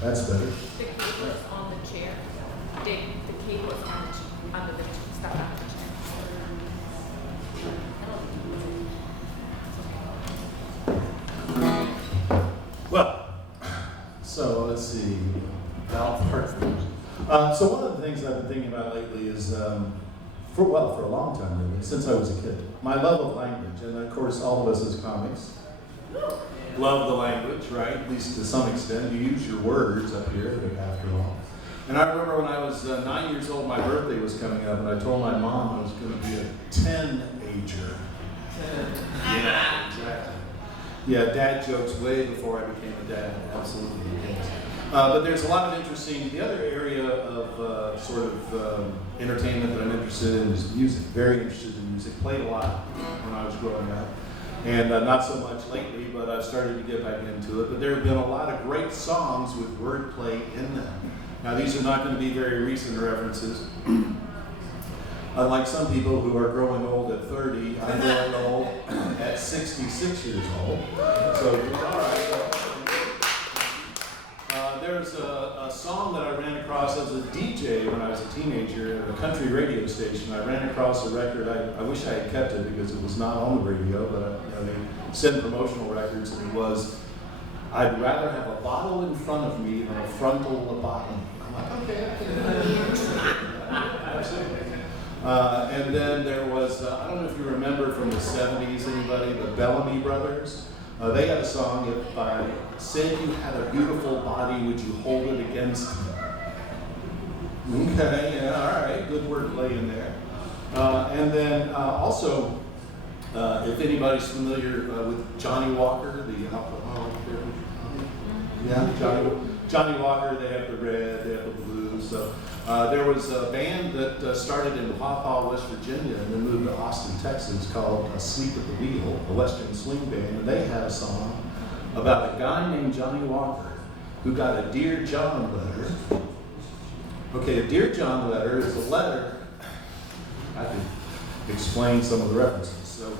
That's better. The key was on the chair. The key was under the stuff on the chair. Well, so let's see. Ralph Hartford. So one of the things I've been thinking about lately is, for a long time really, since I was a kid, my love of language, and of course all of us as comics love the language, right? At least to some extent. You use your words up here after all. And I remember when I was 9 years old, my birthday was coming up, and I told my mom I was going to be a 10-ager. Yeah, exactly. Yeah, dad jokes way before I became a dad, absolutely. But there's a lot of interesting, the other area of entertainment that I'm interested in is music, very interested in music, played a lot when I was growing up. And not so much lately, but I've started to get back into it. But there have been a lot of great songs with wordplay in them. Now these are not going to be very recent references. Unlike some people who are growing old at 30, I'm growing old at 66 years old. So, all right. There's a song that I ran across as a DJ when I was a teenager at a country radio station. I ran across a record. I wish I had kept it because it was not on the radio, but they send promotional records, and it was, "I'd rather have a bottle in front of me than a frontal lobotomy." I'm like, okay, absolutely. And then there was, I don't know if you remember from the 70s, anybody, the Bellamy Brothers. They had a song, "If I said you had a beautiful body, would you hold it against me?" Okay, yeah, all right, good wordplay in there. And then also, if anybody's familiar with Johnny Walker, the alcoholic, yeah, Johnny Walker, they have the red, they have the blue. So there was a band that started in Paw, West Virginia, and then moved to Austin, Texas, called Sleep at the Wheel, a Western swing band, and they had a song about a guy named Johnny Walker who got a Dear John letter. Okay, a Dear John letter is a letter. I could explain some of the references. So,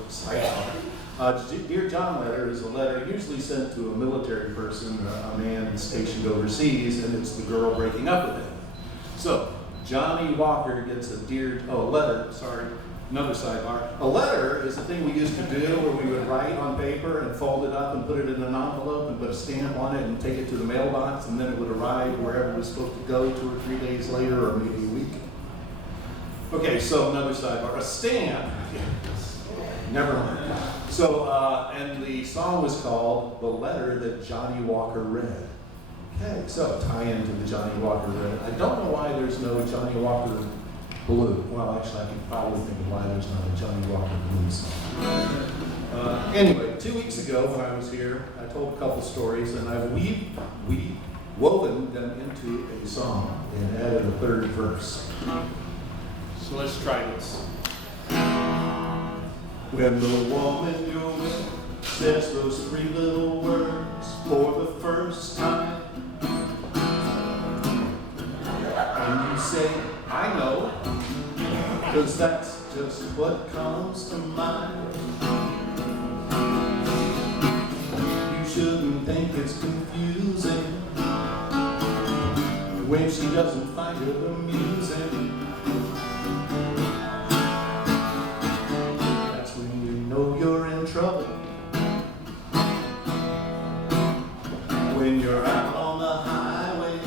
Dear John letter is a letter usually sent to a military person, a man stationed overseas, and it's the girl breaking up with him. So, Johnny Walker gets a letter, another sidebar. A letter is the thing we used to do where we would write on paper and fold it up and put it in an envelope and put a stamp on it and take it to the mailbox, and then it would arrive wherever it was supposed to go 2 or 3 days later, or maybe a week. Okay, so another sidebar. A stamp. Never mind. So, and the song was called "The Letter That Johnny Walker Read." Okay, so tie into the Johnny Walker Red. I don't know why there's no Johnny Walker Blue. Well, actually, I can probably think of why there's not a Johnny Walker Blue song. Anyway, 2 weeks ago when I was here, I told a couple stories, and I've woven them into a song and added a third verse. So let's try this. When the woman you're with says those 3 little words for the first time, and you say, "I know," 'cause that's just what comes to mind. You shouldn't think it's confusing when she doesn't find it amusing. That's when you know you're in trouble. When you're out on the highway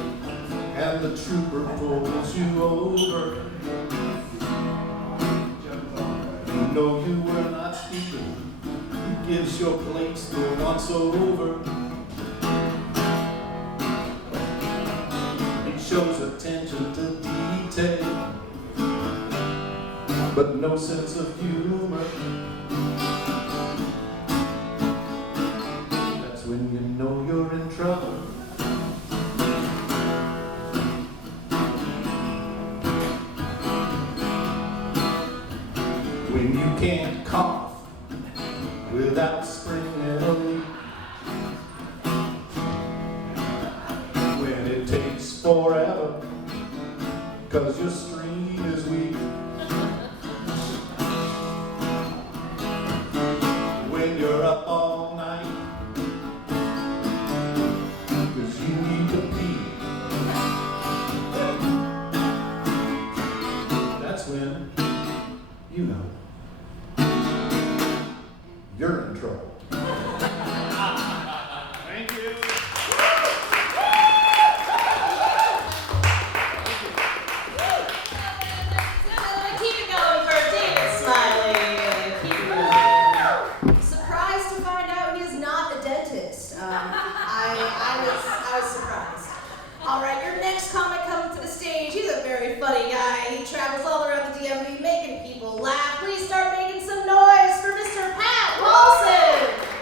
and the trooper pulls you over, you know you were not speaking. He gives your plates the once over. He shows attention to detail, but no sense of humor. That's when you know you're in trouble. When you can't cough without springing a leak. When it takes forever 'cause your stream is weak. When you're up all night 'cause you need to pee. I was surprised. All right, your next comic coming to the stage. He's a very funny guy. He travels all around the DMV making people laugh. Please start making some noise for Mr. Pat Wilson.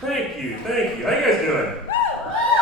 Thank you. How you guys doing?